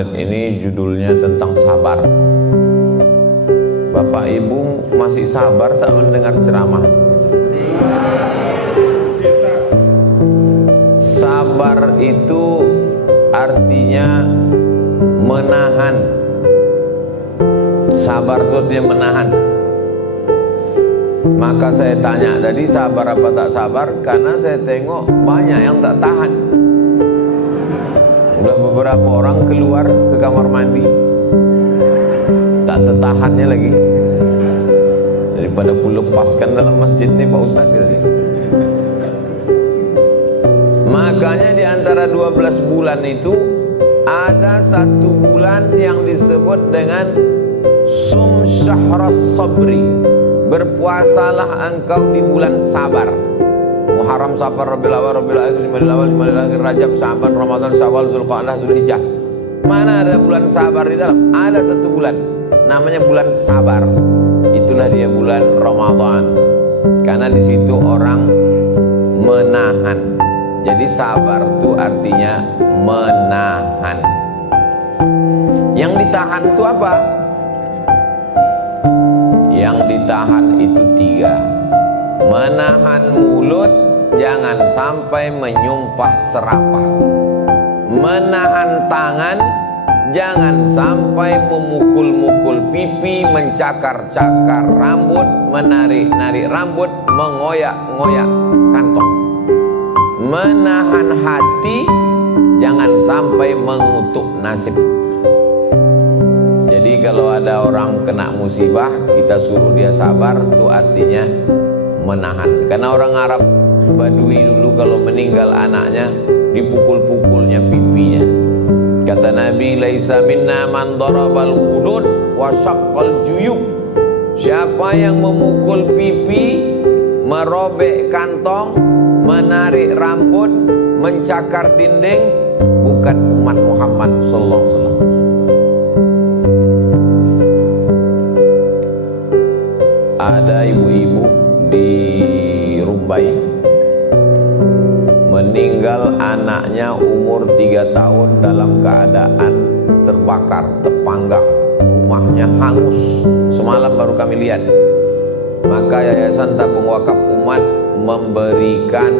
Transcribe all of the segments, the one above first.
kemarin ini judulnya tentang sabar. Bapak Ibu masih sabar tak mendengar ceramah? Sabar itu artinya menahan. Sabar itu dia menahan. Maka saya tanya tadi sabar apa tak sabar, karena saya tengok banyak yang tak tahan. Udah beberapa orang keluar ke kamar mandi tak tertahannya lagi, daripada ku lepaskan dalam masjid nih Pak Ustaz gitu. Makanya di antara 12 bulan itu ada satu bulan yang disebut dengan Sum Syahras Sabri. Berpuasalah engkau di bulan sabar. Muharram, Safar, Rabiul Awal, Rabiul Akhir, Jumadil Awal, Jumadil Akhir, Rajab, Sya'ban, Ramadan, Syawal, Zulqa'dah, Zulhijjah. Mana ada bulan sabar di dalam? Ada satu bulan namanya bulan sabar. Itulah dia bulan Ramadan. Karena di situ orang menahan. Jadi sabar itu artinya menahan. Yang ditahan itu apa? Yang ditahan itu 3. Menahan mulut, jangan sampai menyumpah serapah. Menahan tangan, jangan sampai memukul-mukul pipi, mencakar-cakar rambut, menarik-narik rambut, mengoyak-ngoyak kantong. Menahan hati, jangan sampai mengutuk nasib. Jadi kalau ada orang kena musibah, kita suruh dia sabar, itu artinya menahan. Karena orang Arab Badui dulu kalau meninggal anaknya, dipukul-pukulnya pipinya. Kata Nabi, laisa minna man darabal khudud wa syaqqal juyub. Siapa yang memukul pipi, merobek kantong, menarik rambut, mencakar dinding, bukan umat Muhammad sallallahu alaihi wasallam. Ada ibu-ibu di Rumbai, meninggal anaknya umur 3 tahun dalam keadaan terbakar, terpanggang, rumahnya hangus. Semalam baru kami lihat. Maka Yayasan Tabung Wakaf Umat memberikan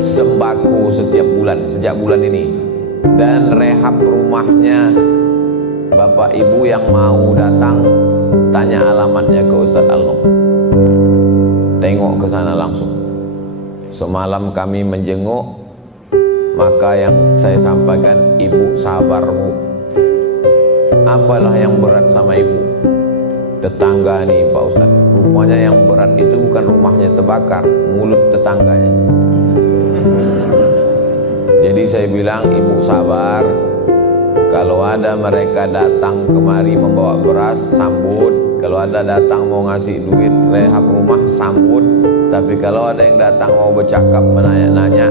sembako setiap bulan, sejak bulan ini, dan rehab rumahnya. Bapak Ibu yang mau datang, tanya alamatnya ke Ustaz Al-Nom, tengok ke sana langsung. Semalam kami menjenguk, maka yang saya sampaikan, ibu sabar bu. Apalah yang berat sama ibu? Tetangga nih Pak Ustaz, rupanya yang berat itu bukan rumahnya terbakar, mulut tetangganya. Jadi saya bilang, ibu sabar. Kalau ada mereka datang kemari membawa beras, sambut. Kalau ada datang mau ngasih duit rehab rumah, sambut. Tapi kalau ada yang datang mau bercakap, menanya-nanya,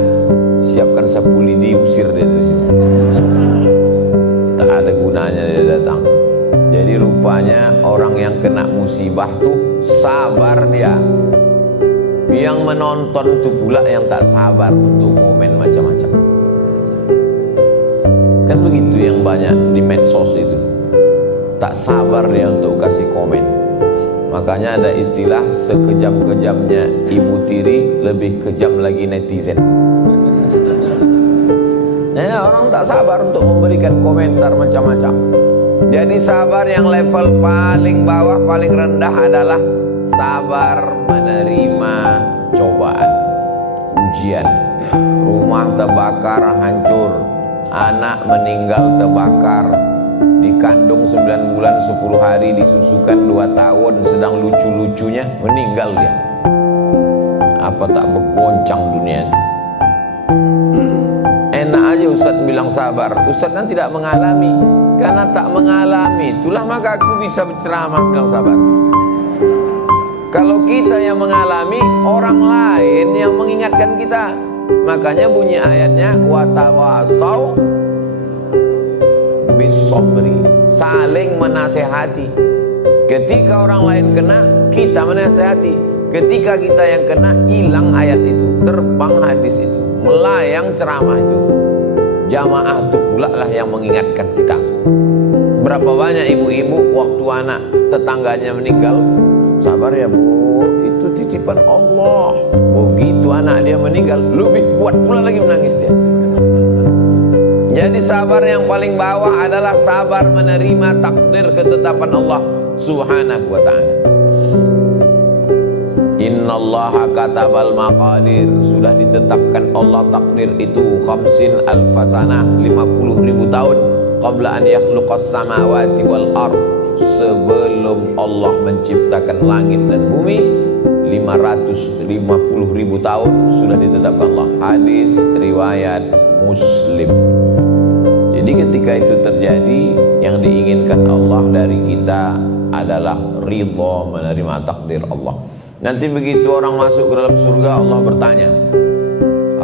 siapkan sapu lidi, usir dia dari sini. Tak ada gunanya dia datang. Jadi rupanya orang yang kena musibah tuh sabar dia. Yang menonton tuh pula yang tak sabar untuk komen macam-macam. Kan begitu yang banyak di medsos itu, tak sabar dia untuk kasih komen. Makanya ada istilah, sekejam-kejamnya ibu tiri, lebih kejam lagi netizen. Nah, orang tak sabar untuk memberikan komentar macam-macam. Jadi sabar yang level paling bawah, paling rendah adalah sabar menerima cobaan, ujian. Rumah terbakar, hancur. Anak meninggal terbakar, dikandung 9 bulan 10 hari, disusukan 2 tahun, sedang lucu-lucunya meninggal dia. Apa tak bergoncang dunia ini? Enak aja Ustaz bilang sabar. Ustaz kan tidak mengalami. Karena tak mengalami, itulah maka aku bisa berceramah bilang sabar. Kalau kita yang mengalami, orang lain yang mengingatkan kita. Makanya bunyi ayatnya, wa tawasau bisabri, saling menasehati. Ketika orang lain kena, kita menasehati. Ketika kita yang kena, hilang ayat itu, terbang hadis itu, melayang ceramah itu. Jamaah itu pula lah yang mengingatkan kita. Berapa banyak ibu-ibu waktu anak tetangganya meninggal, sabar ya bu, itu titipan Allah. Begitu anak dia meninggal, lebih kuat pula lagi menangis dia. Jadi sabar yang paling bawah adalah sabar menerima takdir ketetapan Allah Subhanahu wa ta'ala. Innallaha katabal maqadir, sudah ditetapkan Allah takdir itu 50 alfasanah, 50.000 tahun qabla an yakhluqas samawati wal ard, sebelum Allah menciptakan langit dan bumi 550.000 tahun sudah ditetapkan Allah. Hadis riwayat Muslim. Jadi ketika itu terjadi, yang diinginkan Allah dari kita adalah ridha menerima takdir Allah. Nanti begitu orang masuk ke dalam surga, Allah bertanya,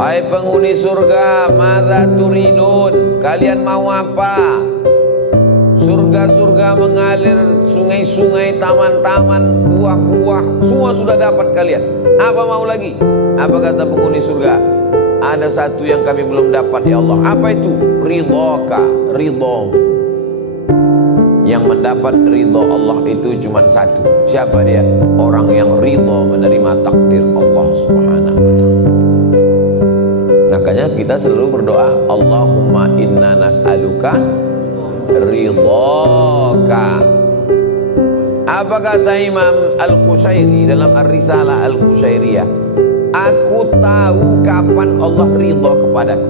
hai penghuni surga, madza turidun, kalian mau apa? Surga-surga mengalir, sungai-sungai, taman-taman, buah-buah, semua sudah dapat kalian. Apa mau lagi? Apa kata penghuni surga? Ada satu yang kami belum dapat ya Allah. Apa itu? Ridhaka, ridhamu. Yang mendapat ridha Allah itu cuma satu. Siapa dia? Orang yang ridha menerima takdir Allah Subhanahu wa ta'ala. Makanya kita selalu berdoa, Allahumma inna nas'aluka ridhaka. Apa kata Imam Al-Qushairi dalam Ar-Risalah Al-Qushairiyah? Aku tahu kapan Allah ridha kepadaku.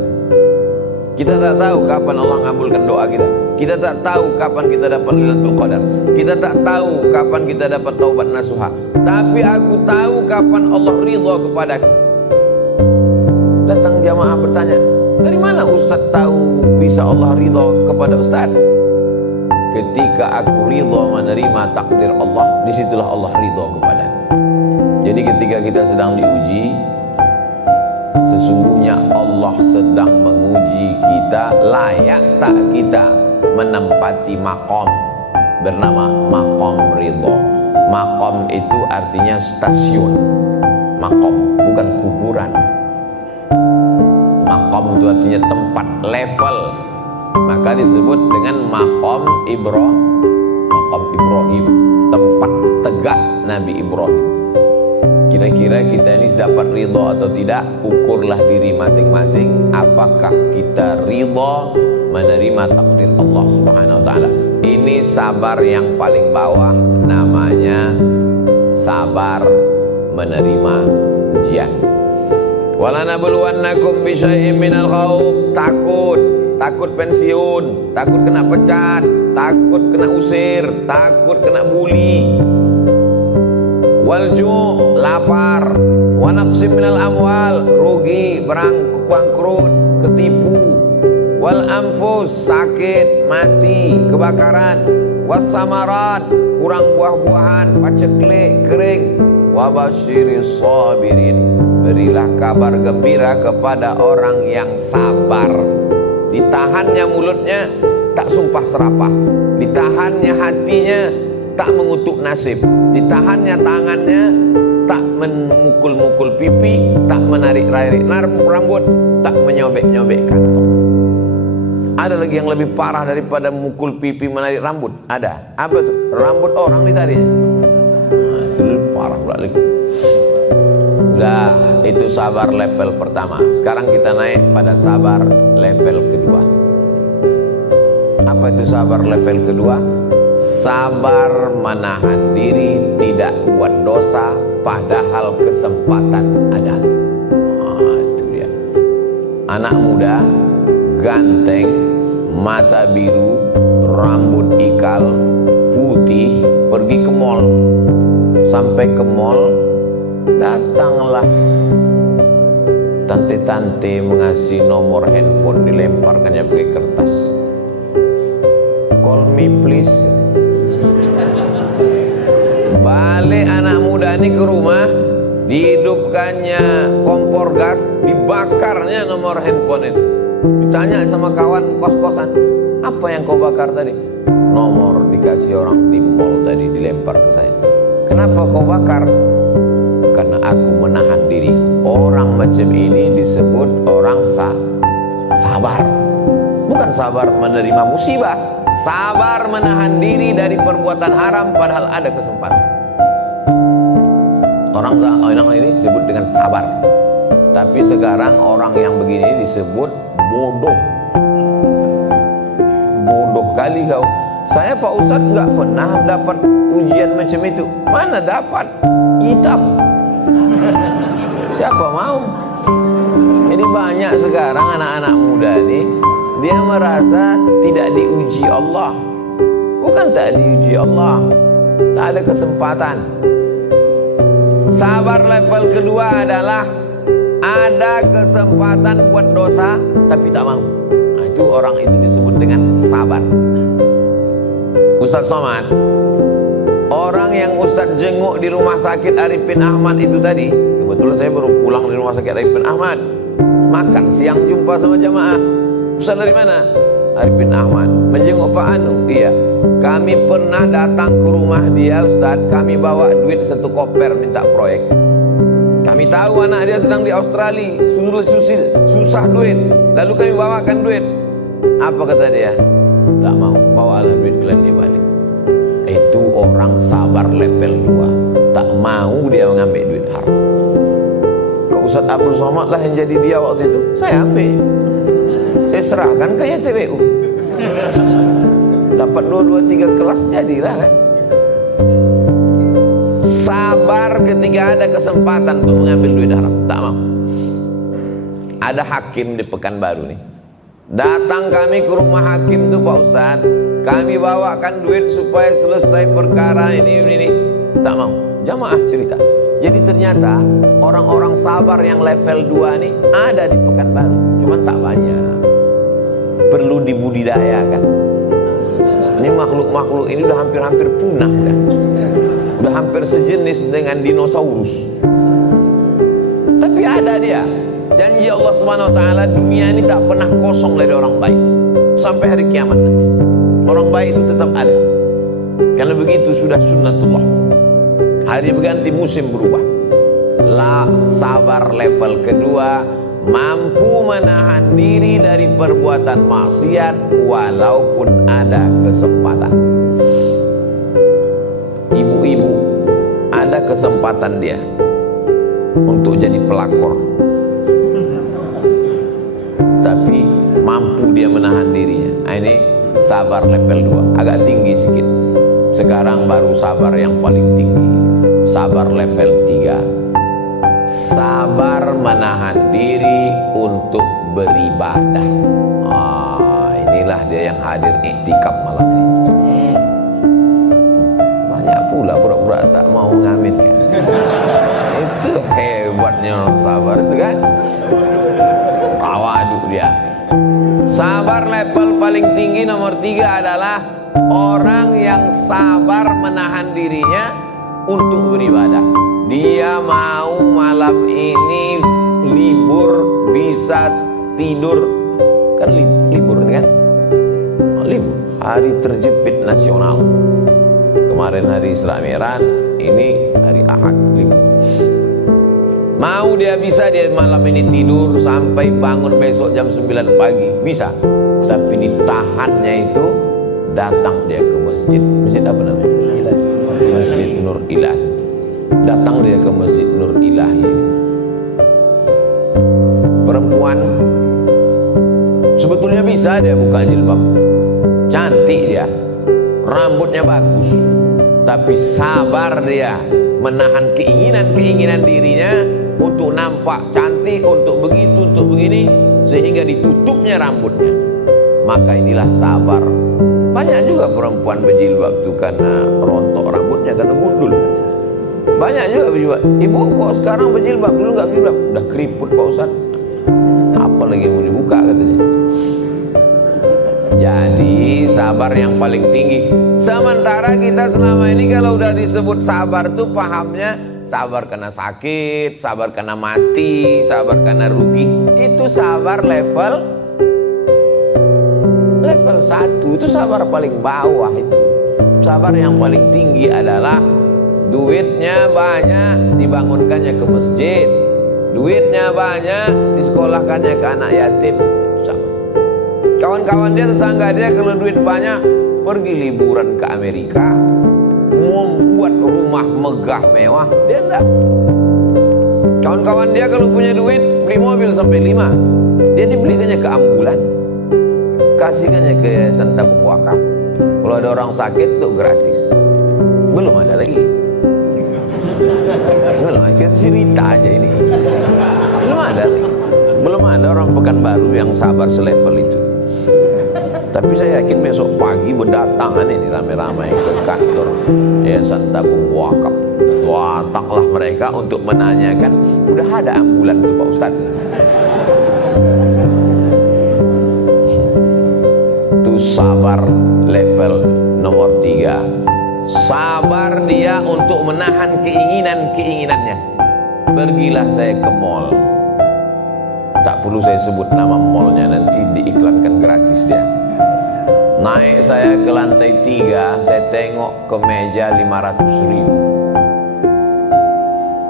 Kita tak tahu kapan Allah ngabulkan doa kita. Kita tak tahu kapan kita dapat Lailatul Qadar. Kita tak tahu kapan kita dapat taubat nasuha. Tapi aku tahu kapan Allah ridha kepadaku. Datang jamaah bertanya, dari mana Ustaz tahu bisa Allah ridha kepada Ustaz? Ketika aku ridha menerima takdir Allah, disitulah Allah ridha kepadaku. Jadi ketika kita sedang diuji, sesungguhnya Allah sedang menguji kita, layak tak kita menempati makom bernama makom ridho. Makom itu artinya stasiun. Makom bukan kuburan. Makom itu artinya tempat, level. Maka disebut dengan makom Ibrahim, tempat tegak Nabi Ibrahim. Kira-kira kita ini dapat ridho atau tidak? Ukurlah diri masing-masing. Apakah kita ridho menerima takdir Allah Subhanahu wa ta'ala? Ini sabar yang paling bawah, namanya sabar menerima ujian. Walanabluwannakum bisyai'im minal khauf, takut pensiun, takut kena pecat, takut kena usir, takut kena bully. Walju', lapar, wa naqsim minal amwal, rugi, bangkrut, ketipu, wal anfus, sakit, mati, kebakaran, wasamarat, kurang buah-buahan, paceklik, kering, wa basyiris sabirin, berilah kabar gembira kepada orang yang sabar. Ditahannya mulutnya tak sumpah serapah, ditahannya hatinya tak mengutuk nasib, ditahannya tangannya tak memukul-mukul pipi, tak menarik-narik rambut, tak menyobek-nyobek kantong. Ada lagi yang lebih parah daripada mukul pipi, menarik rambut. Ada. Apa itu? Rambut orang ditarik. Nah, itu lebih parah pula lagi. Udah, itu sabar level pertama. Sekarang kita naik pada sabar level kedua. Apa itu sabar level kedua? Sabar menahan diri tidak buat dosa padahal kesempatan ada. Nah, itu dia. Anak muda, ganteng, mata biru, rambut ikal, putih, pergi ke mall. Sampai ke mall, datanglah tante-tante mengasih nomor handphone, dilemparkannya pakai kertas. Call me please. Balik anak muda ini ke rumah, dihidupkannya kompor gas, dibakarnya nomor handphone itu. Ditanya sama kawan kos-kosan, apa yang kau bakar tadi? Nomor dikasih orang di mall tadi, dilempar ke saya. Kenapa kau bakar? Karena aku menahan diri. Orang macam ini disebut orang sabar. Bukan sabar menerima musibah, sabar menahan diri dari perbuatan haram padahal ada kesempatan. Orang ini disebut dengan sabar. Tapi sekarang orang yang begini disebut bodoh. Bodoh kali kau. Saya Pak Ustadz nggak pernah dapat ujian macam itu. Mana dapat? Hitam. Siapa mau? Jadi banyak sekarang anak-anak muda nih, dia merasa tidak diuji Allah. Bukan tak diuji Allah, tak ada kesempatan. Sabar level kedua adalah ada kesempatan buat dosa tapi tak mau. Nah, itu orang itu disebut dengan sabar. Ustaz Somad, orang yang Ustaz jenguk di rumah sakit Arifin Ahmad itu tadi, kebetulan saya baru pulang dari rumah sakit Arifin Ahmad, makan siang jumpa sama jamaah. Ustaz dari mana? Arifin Ahmad. Menjenguk Pak Anu? Iya. Kami pernah datang ke rumah dia Ustaz, kami bawa duit 1 koper minta proyek. Kami tahu anak dia sedang di Australia, susah duit, lalu kami bawakan duit. Apa kata dia? Tak mau, bawalah duit kalian dia balik. Itu orang sabar level 2. Tak mau dia mengambil duit haram. Kau Ustaz Abdul Somad lah yang jadi dia waktu itu. Saya ambil, saya serahkan ke YTWU. Dapat 2, 3 kelas jadilah kan. Sabar ketika ada kesempatan untuk mengambil duit haram, tak mau. Ada hakim di Pekanbaru nih, datang kami ke rumah hakim tuh Pak Ustaz, kami bawakan duit supaya selesai perkara ini. Tak mau. Jamaah cerita. Jadi ternyata orang-orang sabar yang level 2 nih ada di Pekanbaru, cuman tak banyak. Perlu dibudidayakan. Ini makhluk-makhluk ini udah hampir-hampir punah udah hampir sejenis dengan dinosaurus. Tapi ada dia. Janji Allah Subhanahu wa taala, dunia ini tak pernah kosong dari orang baik sampai hari kiamat nanti. Orang baik itu tetap ada. Karena begitu sudah sunnatullah. Hari berganti, musim berubah. Sabar level kedua, mampu menahan diri dari perbuatan maksiat walaupun ada kesempatan. Ibu-ibu, ada kesempatan dia untuk jadi pelakor, tapi mampu dia menahan dirinya. Nah, ini sabar level 2, agak tinggi sedikit. Sekarang baru sabar yang paling tinggi, sabar level 3. Sabar menahan diri untuk beribadah. Inilah dia yang hadir iktikaf malam ini. Banyak pula pura-pura tak mau ngaminkan. Itu hebatnya orang sabar itu kan. Tawaduk dia. Sabar level paling tinggi nomor 3 adalah orang yang sabar menahan dirinya untuk beribadah. Dia mau malam ini libur, bisa tidur. Kan libur kan? Libur. Hari terjepit nasional. Kemarin hari Isra Mi'raj, ini hari Ahad, libur. Mau dia bisa dia malam ini tidur sampai bangun besok jam 9 pagi. Bisa. Tapi ditahannya itu datang dia ke masjid. Masjid apa namanya? Masjid Nur Ilahi. Datang dia ke Masjid Nur Ilahi. Perempuan sebetulnya bisa dia buka jilbab, cantik dia, rambutnya bagus, tapi sabar dia menahan keinginan dirinya untuk nampak cantik, untuk begitu, untuk begini, sehingga ditutupnya rambutnya. Maka inilah sabar. Banyak juga perempuan berjilbab itu karena rontok rambutnya, karena gundul. Banyak juga berjilbab. Ibu kok sekarang berjilbab, dulu nggak berjilbab? Udah keriput Pak Ustaz. Apa lagi mau dibuka katanya. Jadi sabar yang paling tinggi. Sementara kita selama ini kalau udah disebut sabar tuh pahamnya sabar karena sakit, sabar karena mati, sabar karena rugi. Itu sabar level 1. Itu sabar paling bawah itu. Sabar yang paling tinggi adalah duitnya banyak dibangunkannya ke masjid, duitnya banyak disekolahkannya ke anak yatim. Sabar. Kawan-kawan dia, tetangga dia kalau duit banyak pergi liburan ke Amerika, membuat rumah megah mewah. Dia enggak. Kawan-kawan dia kalau punya duit beli mobil sampai 5, dia dibelikannya ke ambulan, kasihkannya ke yayasan tabung wakaf. Kalau ada orang sakit tuh gratis. Belum ada lagi. Belum, kita cerita aja ini. Belum ada lagi. Belum ada orang Pekanbaru yang sabar selevel itu. Tapi saya yakin besok pagi berdatangan ini ramai-ramai ke kantor yayasan tabung wakaf. Datanglah mereka untuk menanyakan, udah ada ambulan tuh Pak Ustadz? Itu sabar level nomor 3. Sabar dia untuk menahan keinginan-keinginannya. Pergilah saya ke mall, tak perlu saya sebut nama mallnya, nanti diiklankan gratis dia. Naik saya ke lantai 3, saya tengok ke meja 500.000.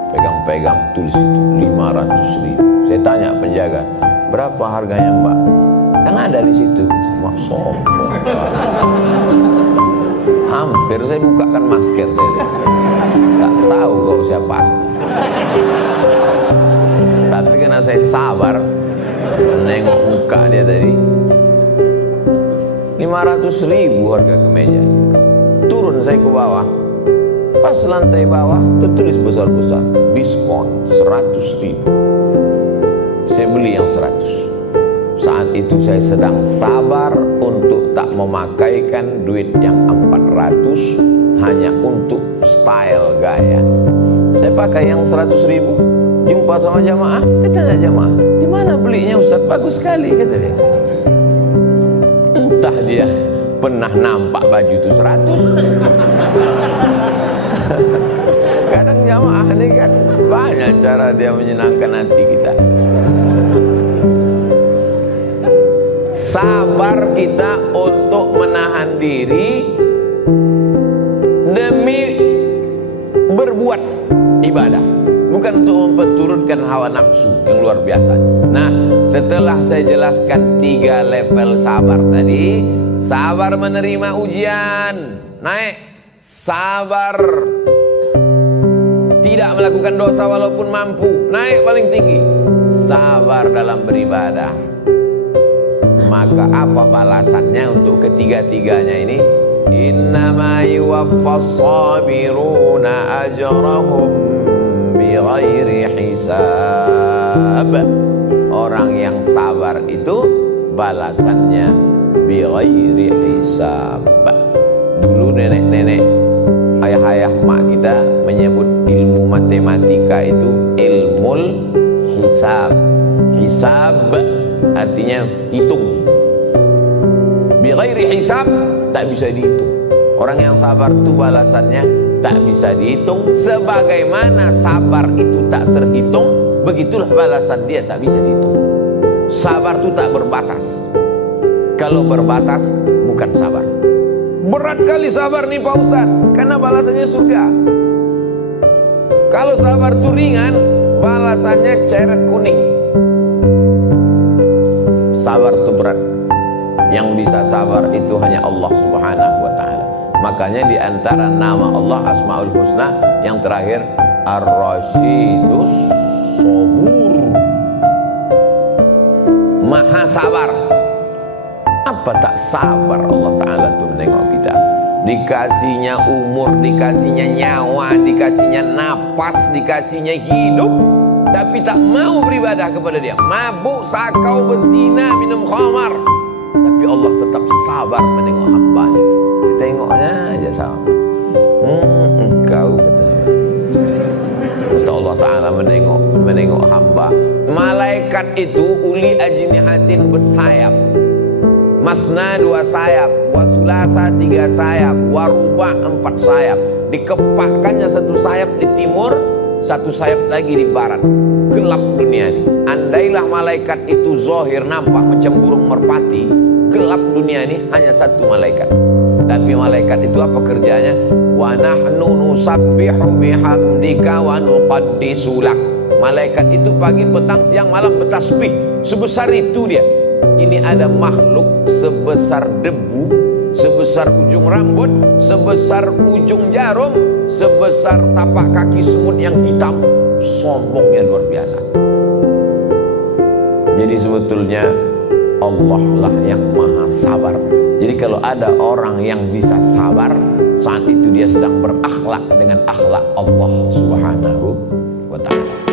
Pegang-pegang tulis itu 500.000. Saya tanya penjaga, berapa harganya Mbak? Kan ada di situ. Masuk. Hampir saya bukakan masker saya. Tak tahu kau siapa. Tapi karena saya sabar menengok muka dia tadi, 500.000 harga kemeja. Turun saya ke bawah, pas lantai bawah tertulis besar-besar diskon 100.000. Saya beli yang 100. Saat itu saya sedang sabar untuk tak memakaikan duit yang 400 hanya untuk style gaya. Saya pakai yang 100.000. Jumpa sama jamaah, ditanya jamaah, di mana belinya Ustaz? Bagus sekali, kata dia. Entah dia pernah nampak baju itu 100. Kadang jamaah ini kan banyak cara dia menyenangkan hati kita. Sabar kita untuk menahan diri demi berbuat ibadah, bukan untuk memperturutkan hawa nafsu yang luar biasa. Nah, setelah saya jelaskan 3 level sabar tadi, sabar menerima ujian, naik. Sabar tidak melakukan dosa walaupun mampu, naik paling tinggi. Sabar dalam beribadah. Maka apa balasannya untuk ketiga-tiganya ini? Innama yuwaffas sabiruna ajrahum bighairi hisab. Orang yang sabar itu balasannya bighairi hisab. Dulu nenek-nenek, ayah-ayah mak kita menyebut ilmu matematika itu ilmul hisab. Hisab artinya hitung. Bighairi hisab, tak bisa dihitung. Orang yang sabar itu balasannya tak bisa dihitung. Sebagaimana sabar itu tak terhitung, begitulah balasan dia tak bisa dihitung. Sabar itu tak berbatas. Kalau berbatas, bukan sabar. Berat kali sabar nih Pak Ustaz, karena balasannya surga. Kalau sabar itu ringan, balasannya ceret kuning. Sabar itu berat. Yang bisa sabar itu hanya Allah Subhanahu wa ta'ala. Makanya di antara nama Allah Asmaul Husna yang terakhir Ar-Rasyidus Sabur, Maha Sabar. Apa tak sabar Allah Ta'ala itu menengok kita. Dikasihnya umur, dikasihnya nyawa, dikasihnya napas, dikasihnya hidup, tapi tak mau beribadah kepada dia. Mabuk, sakau, berzina, minum khamar, tapi Allah tetap sabar menengok hambanya. Ditengoknya aja sama. Engkau kata Allah Ta'ala menengok hamba. Malaikat itu uli ajnihatin bersayap, masna 2 sayap, wasulasa 3 sayap, waruba 4 sayap. Dikepakkannya 1 sayap di timur, 1 sayap lagi di barat. Gelap dunia ini. Andailah malaikat itu zahir nampak macam burung merpati, gelap dunia ini hanya 1 malaikat. Tapi malaikat itu apa kerjanya? Wa nahnu nusabbihu bihamdika wa nuqaddisu lak. Malaikat itu pagi, petang, siang, malam bertasbih. Sebesar itu dia. ini ada makhluk sebesar debu, sebesar ujung rambut, sebesar ujung jarum, sebesar tapak kaki semut yang hitam. Sombongnya luar biasa. Jadi sebetulnya Allah lah yang maha sabar. Jadi kalau ada orang yang bisa sabar, saat itu dia sedang berakhlak dengan akhlak Allah Subhanahu wa ta'ala.